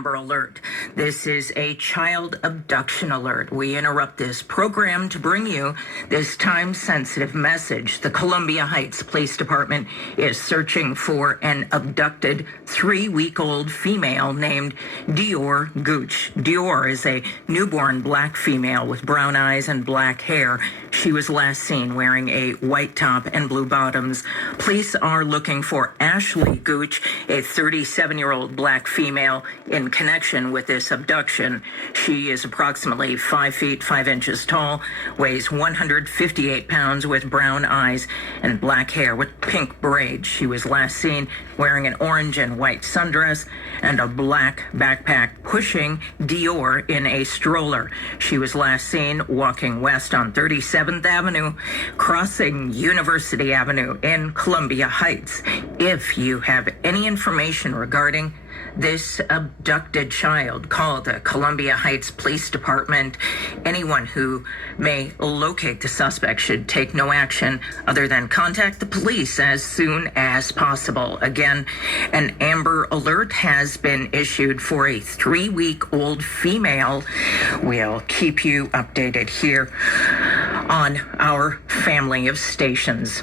Amber Alert. This is a child abduction alert. We interrupt this program to bring you this time-sensitive message. The Columbia Heights Police Department is searching for an abducted 3-week-old female named Dior Gooch. Dior is a newborn black female with brown eyes and black hair. She was last seen wearing a white top and blue bottoms. Police are looking for Ashley Gooch, a 37-year-old black female, in connection with this abduction. She is approximately 5 feet 5 inches tall, weighs 158 pounds, with brown eyes and black hair with pink braids. She was last seen wearing an orange and white sundress and a black backpack, pushing Dior in a stroller. She was last seen walking west on 37th Avenue, crossing University Avenue in Columbia Heights. If you have any information regarding this abducted child, call the Columbia Heights Police Department. Anyone who may locate the suspect should take no action other than contact the police as soon as possible. Again, an Amber Alert has been issued for a 3-week-old female. We'll keep you updated here on our family of stations.